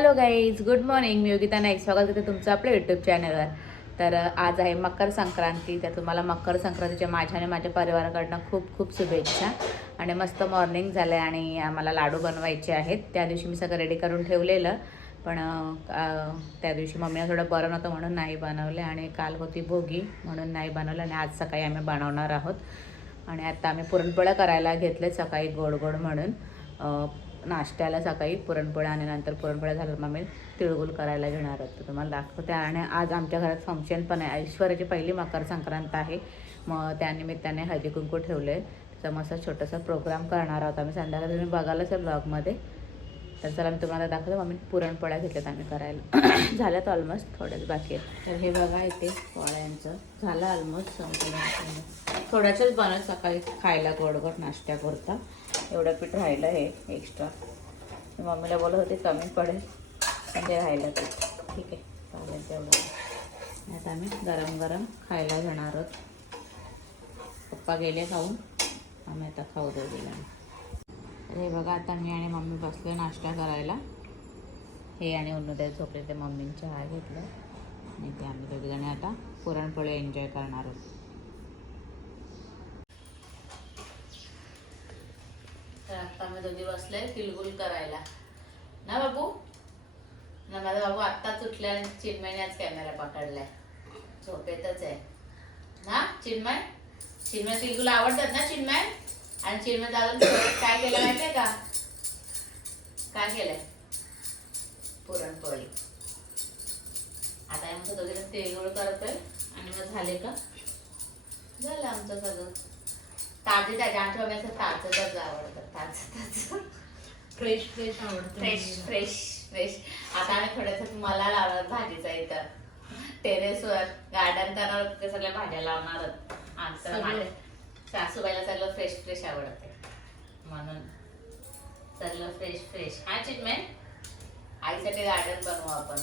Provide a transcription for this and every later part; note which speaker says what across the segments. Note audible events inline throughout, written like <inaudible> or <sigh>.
Speaker 1: Hello guys good morning. मी योगिता नाईक. स्वागत करते तुमचं आपल्या यूट्यूब चॅनलवर. तर आज आहे मकर संक्रांती तर तुम्हाला मकर संक्रांतीच्या माझ्या आणि माझ्या परिवाराकडनं खूप खूप शुभेच्छा. आणि मस्त मॉर्निंग झालं आहे आणि आम्हाला लाडू बनवायचे आहेत. त्या दिवशी मी सगळं रेडी करून ठेवलेलं. पण त्या दिवशी मम्मीला थोडं बरं नव्हतं म्हणून नाही बनवले आणि काल होती भोगी म्हणून नाही बनवलं आणि आज सकाळी आम्ही बनवणार आहोत. आणि आता आम्ही पुरणपोळ्या करायला घेतले सकाळी गोड गोड म्हणून. नाश्त्याला सकाळी पुरणपोळ्या आणि नंतर पुरणपोळ्या झाल्यावर मग आम्ही तिळगुळ करायला घेणार आहोत तुम्हाला दाखवते. आणि आज आमच्या घरात फंक्शन पण आहे. ऐश्वर्याची पहिली मकर संक्रांत आहे. मग त्यानिमित्ताने हळदी कुंकू ठेवले त्याचा मस्त छोटासा प्रोग्राम करणार आहोत आम्ही. संध्याकाळी तुम्ही बघालच आहे ब्लॉगमध्ये तर चला मी तुम्हाला दाखवतो. मग मी पुरणपोळ्या घेतल्यात आम्ही करायला. <coughs> झाल्यात ऑलमोस्ट थोड्याच बाकी आहेत. तर हे बघा इथे पोळ्यांचं. झालं ऑलमोस्ट संपूर्ण थोड्याच्याच बनत सकाळी खायला गोड गोड नाश्त्या करता एवढं पीठ राहिलं हे एक्स्ट्रा मम्मीला बोलत होते कमी पडेल. पण ते राहिलं ते. ठीक आहे चालेल तेवढं. आता आम्ही गरम गरम खायला घेणार आहोत. पप्पा गेले खाऊन. आम्ही आता खाऊ देऊ तर हे बघा आता मी आणि मम्मी बसले नाश्ता करायला. हे आणि उन्नोदय झोपले ते मम्मींच्या चहा घेतलं आणि ते आम्ही दोघीजणी आता पुरणपोळी एन्जॉय करणार आहोत. तर आता मी दोघी बसले तिलगुल करायला. ना बाबू? ना माझा बाबू आत्ताच उठल्या आणि चिन्मयने आज कॅमेरा पकडलाय. झोपेतच आहे. ना चिन्मय? चिन्मय तिलगुल आवडतात ना चिन्मय? आणि चिन्मय दादा काय केलं माहितीये का? काय केलंय? पुरणपोळी. आता आमचं दोघीला तिळगुळ करतोय. आणि मग झाले का? झालं आमचं सगळं. ताजे ताजे मम्मी असं ताजं ताजं आवडतं ताजं ताजं.
Speaker 2: फ्रेश फ्रेश आवडतं
Speaker 1: फ्रेश फ्रेश फ्रेश आता आम्ही थोडंसं मला लावणार भाजीचा इथं. टेरेसवर गार्डन करणार ते सगळ्या भाज्या लावणार. आमचं
Speaker 2: सगळे.
Speaker 1: सासूबाईला सगळं फ्रेश फ्रेश आवडते. म्हणून सगळं फ्रेश फ्रेश हा चिन्मय? आईसाठी गार्डन बनवू आपण.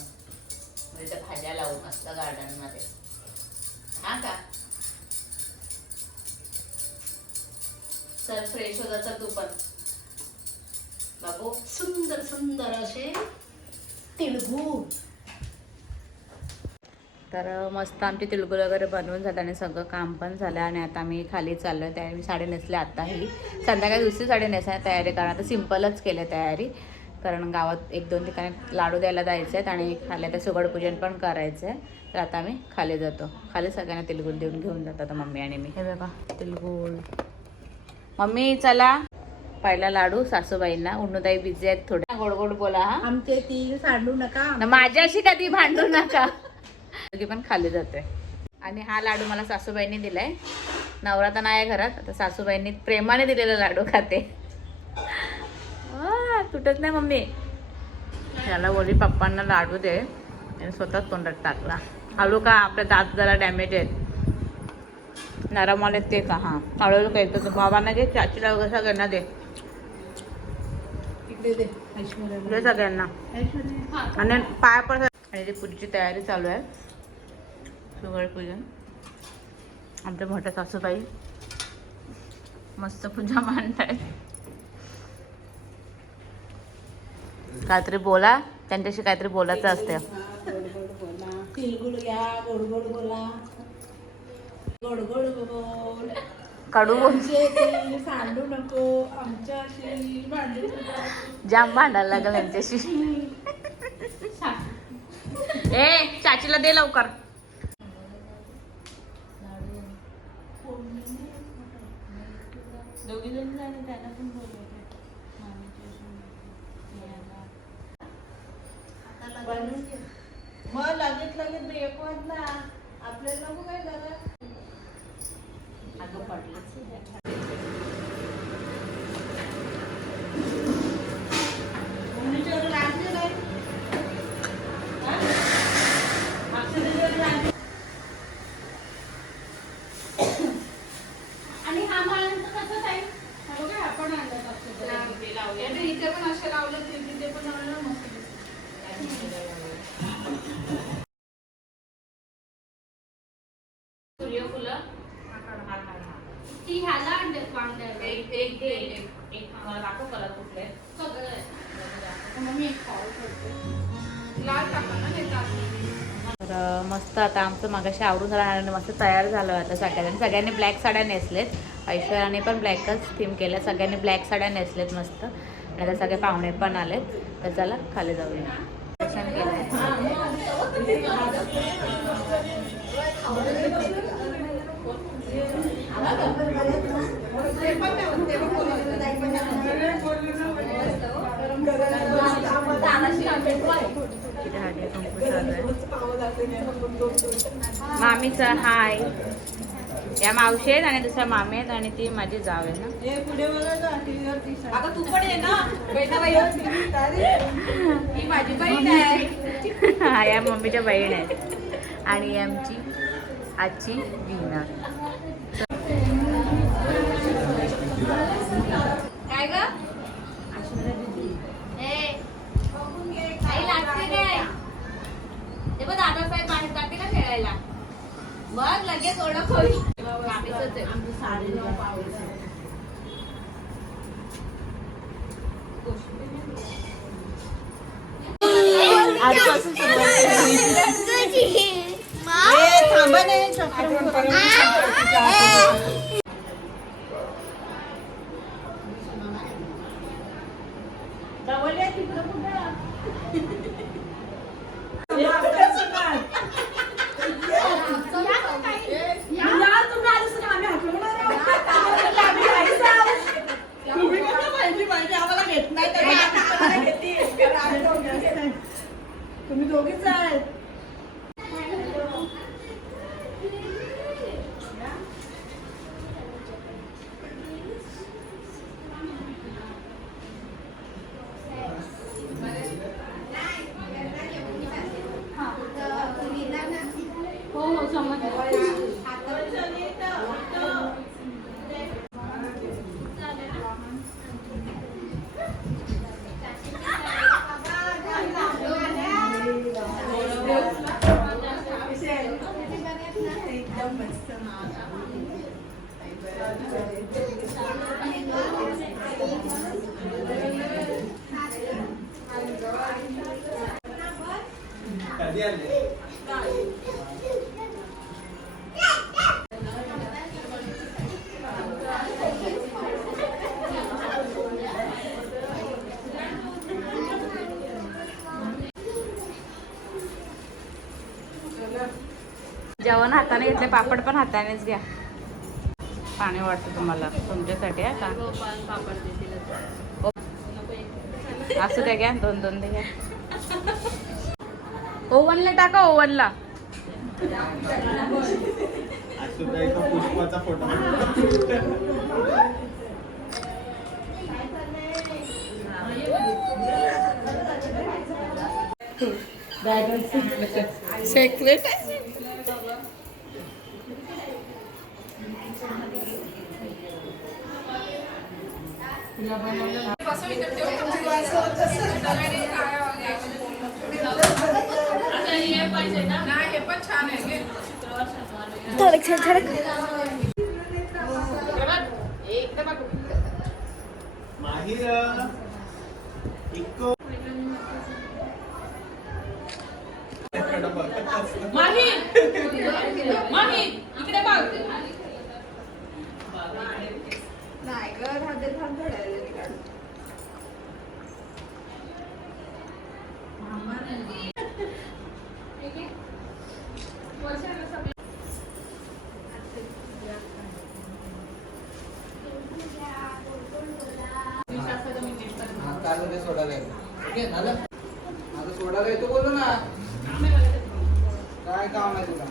Speaker 1: म्हणजे त्या भाज्या लावू मस्त गार्डनमध्ये. हा का? चल फ्रेश होता चल तू पण. बाबू
Speaker 2: सुंदर सुंदर असे तिळगुळ
Speaker 1: तर मस्त आमचे तिळगुळ वगैरे बनवून झालं आणि सगळं काम पण झालं आणि आता आम्ही खाली चाललो आहे त्यावेळी मी साडी नेसले आत्ताही. संध्याकाळी दुसरी साडी नेसायला तयारी कारण आता सिम्पलच केले तयारी. कारण गावात एक दोन ठिकाणी लाडू द्यायला जायचे आहेत आणि खाली आता सुगड पूजन पण करायचं आहे. तर आता आम्ही खाली जातो. खाली सगळ्यांना तिळगुळ देऊन घेऊन जातो आता मम्मी आणि मी. हे बघा तिळगुळ मम्मी चला. पहिला लाडू सासूबाईंना. उन्नूताई बिझी आहेत थोड्या गोड गोड बोला
Speaker 2: आमचे तीळ सांडू नका.
Speaker 1: माझ्याशी कधी भांडू नका. पण खाली जाते. आणि हा लाडू मला सासूबाईंनी दिलाय. नवरा तर नाही आहे घरात. आता सासूबाईंनी प्रेमाने दिलेला लाडू खाते. तुटत नाही मम्मी. त्याला बोली पप्पांना लाडू दे. आणि स्वतःच तोंडात टाकला. हळू का? आपले दात जरा डॅमेज आहेत. नरम आले ते का हां. हळूहळू काय तर बाबांना घे चाचीला वगैरे सगळ्यांना दे.
Speaker 2: इकडे दे
Speaker 1: सगळ्यांना.
Speaker 2: ऐश्वर्या.
Speaker 1: आणि पाय पण आणि ती पूजेची तयारी चालू आहे. सुगळ पूजन. आमच्या मोठ्या सासूबाई मस्त पूजा मांडताय काहीतरी बोला. त्यांच्याशी काहीतरी बोलायचं असते
Speaker 2: गोड गोड तीळ सांडू नको आमच्याशी भांडू नको.
Speaker 1: जाम भांडायला लागेल यांच्याशी ए चाचीला दे लवकर. दोघी जण त्यांना पण.
Speaker 2: मग लगेच लगेच एक वाजला आपल्याला नको काय झालं. फक्त इथे पण असं लावलं तिथे पण लावलं मस्त
Speaker 1: आता आमचं मगाशी आवरून झालं मस्त तयार झालं आता सगळ्यांनी सगळ्यांनी ब्लॅक साड्या नेसलेत ऐश्वर्याने पण ब्लॅकच थीम केलं सगळ्यांनी ब्लॅक साड्या नेसलेत मस्त आणि आता सगळे पाहुणे पण आलेत तर चला खाली जाऊया दर्शन केलंय. मामीचा हाय. या मावशी आहेत आणि दुसऱ्या मामी आहेत आणि ती माझी जाव आहे ना.
Speaker 2: आता तू पण ये ना. बहिणाबाई ही. माझी बहीण आहे.
Speaker 1: हा या मम्मीच्या बहीण आहेत आणि आमची आजची वीणा
Speaker 2: काय ग
Speaker 3: आई लागते काय ते बघ दादासाहेब बाहेर जाते का खेळायला बघ लगेच ओळख होईल. मामीचंच आहे.
Speaker 1: आजपासून
Speaker 4: तुम्ही
Speaker 2: हो हो
Speaker 1: जेवण हाताने घेतले पापड पण हातानेच घ्या. पाणी वाटतं तुम्हाला तुमच्यासाठी आहे का? असू द्या घ्या दोन दोन द्या घ्या. ओव्हनला टाका ओव्हनला.
Speaker 5: आज पुष्पाचा फोटो
Speaker 2: आता नाही, पण छान आहे
Speaker 5: माहीर इको
Speaker 2: माही माही इकडे बघ
Speaker 6: काल सोडायला येतो. ओके झालं? आता सोडायला येतो बोललो ना. काय काम आहे तुला?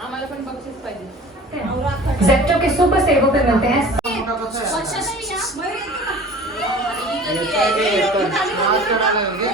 Speaker 2: आम्हाला पण बक्षीस पाहिजे.
Speaker 7: सेक्टर के सुपर सेवों पे मिलते हैं?
Speaker 6: आज सोडायला येतो, ओके? ए,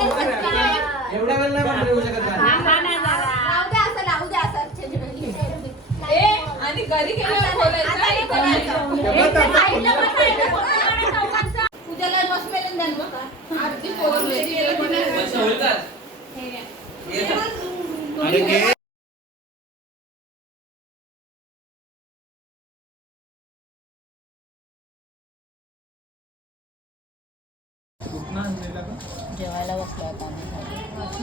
Speaker 6: एवढ्या वेळ नाही येऊ शकत
Speaker 2: आणि घरी गेल्यावर बोलायचं आणि करायचं.
Speaker 3: पूजाला मस्त पेलन द्या ना बघा.
Speaker 2: आरती पोहोचली गेलं की नाही.
Speaker 5: अरे घे कुठनं आणलेला का?
Speaker 1: जेवायला बसलो आता आम्ही कोबीची भाजी तिथे आहे बघ. सगळेजण इथे जेवायला
Speaker 2: मी आधीच
Speaker 1: बसलो
Speaker 2: बोलली का इथं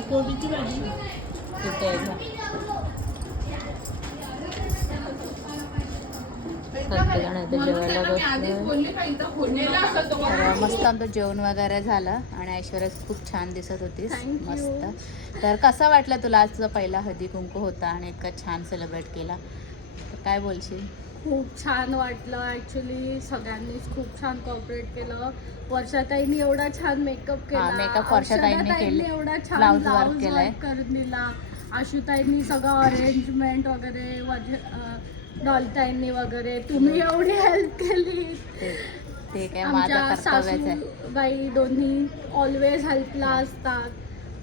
Speaker 1: मस्त आमचं जेवण वगैरे झालं आणि ऐश्वर्या खूप छान दिसत होतीस. मस्त. तर कसं वाटलं तुला आज तुझा पहिला हळदी कुंकू होता आणि इतका छान सेलिब्रेट केला? तर काय बोलशील?
Speaker 8: खूप छान वाटलं. ॲक्च्युली सगळ्यांनीच खूप छान कॉपरेट केलं. वर्षाताईंनी एवढा छान मेकअप केला.
Speaker 1: हा, makeup वर्षाताईंनी केले.
Speaker 8: एवढा छान ब्लाऊज. वर्क करून दिला. आशुताईंनी सगळं अरेंजमेंट वगैरे डॉलताईंनी वगैरे. तुम्ही एवढी हेल्प केली. आमच्या सासूबाई दोन्ही ऑलवेज हेल्पला असतात.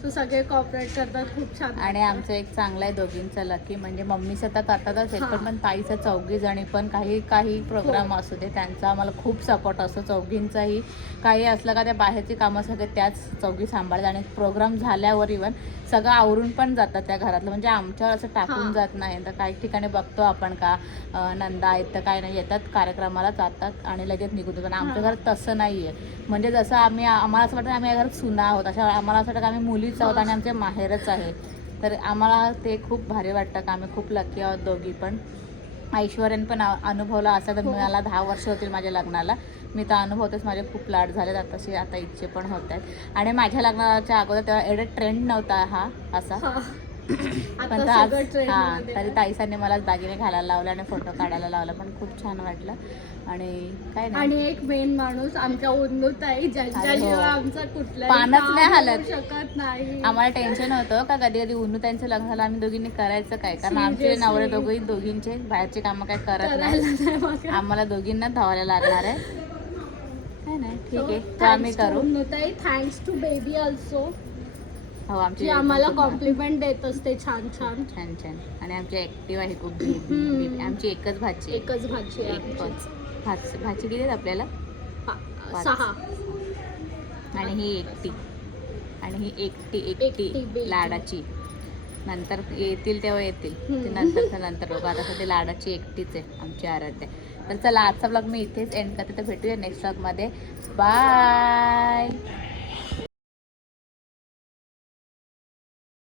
Speaker 8: सो सगळे कॉपरेट करतात खूप छान
Speaker 1: आणि. आमचं एक चांगलं आहे दोघींचं लकी म्हणजे मम्मी स्वतः करतातच आहेत. पण पण ताईचं चौघी जणी पण काही काही प्रोग्राम
Speaker 8: हो.
Speaker 1: असू दे त्यांचा आम्हाला खूप सपोर्ट असतो चौघींचाही काही असलं का त्या बाहेरची कामं सगळे त्याच चौघी सांभाळतात आणि प्रोग्राम झाल्यावर इवन सगळं आवरून पण जातात त्या घरातलं म्हणजे आमच्यावर असं टाकून. जात नाही तर काही ठिकाणी बघतो आपण का नंदा आहेत तर काय नाही येतात कार्यक्रमाला जातात आणि लगेच निघून पण आमच्या. घरात तसं नाही आहे म्हणजे जसं आम्ही आम्हाला असं वाटतं आम्ही या घरात सुना आहोत अशा आम्हाला असं वाटतं की आम्ही मुलीच आहोत आणि आमचे माहेरच आहे. तर आम्हाला ते खूप भारी वाटतं. की आम्ही खूप लकी आहोत दोघी पण. ऐश्वर्याने पण अनुभवलं असं तर
Speaker 8: हो.
Speaker 1: मला दहा वर्ष होतील माझ्या लग्नाला. मी तर अनुभवतेच माझे खूप लाड झालेत. आताशी आता इच्छे पण होत आहेत. आणि माझ्या लग्नाच्या अगोदर तेव्हा एवढा ट्रेंड नव्हता हा असा. पण तर आज हां. ताईसांनी मला दागिने घालायला लावले आणि फोटो काढायला लावला. पण खूप छान वाटलं. आणि काय नाही.
Speaker 8: आणि एक मेन माणूस आमच्या ज्यांच्याशिवाय
Speaker 1: अरे हो.
Speaker 8: आमचं कुठलं
Speaker 1: पानच नाही हलत.
Speaker 8: शकत नाही.
Speaker 1: आम्हाला टेन्शन होतं का कधी कधी उन्नू त्यांचं लग्न झालं आम्ही दोघींनी करायचं काय? कारण आमचे. नवरे दोघी दोघींचे. बाहेरचे कामं काय करत नाही. आम्हाला दोघींना धावायला लागणार आहे. ठीक आहे. आम्ही करू.
Speaker 8: थँक्स टू बेबी ऑल्सो
Speaker 1: हो आमची
Speaker 8: जी आम्हाला कॉम्प्लिमेंट देत असते छान छान.
Speaker 1: छान छान. आणि आमची ऍक्टिव्ह आहे खूप बेबी
Speaker 8: हम्म.
Speaker 1: बेबी. आमची एकच भाची आहे.
Speaker 8: एकच भाजी आहे
Speaker 1: एकच
Speaker 8: आमची.
Speaker 1: भाची भाची किती आहेत आपल्याला?
Speaker 8: पा-
Speaker 1: पाच.
Speaker 8: सहा.
Speaker 1: आणि ही एकटी. आणि ही एकटी
Speaker 8: एकटी.
Speaker 1: लाडाची. नंतर येतील तेव्हा येतील. ते
Speaker 8: हम्म.
Speaker 1: नंतर नंतर बघू. आता सध्या लाडाची एकटीच आहे. आमची आराध्या. तर चला आजचा ब्लॉग मी इथेच एंड करते. तर भेटूया नेक्स्ट ब्लॉगमध्ये बाय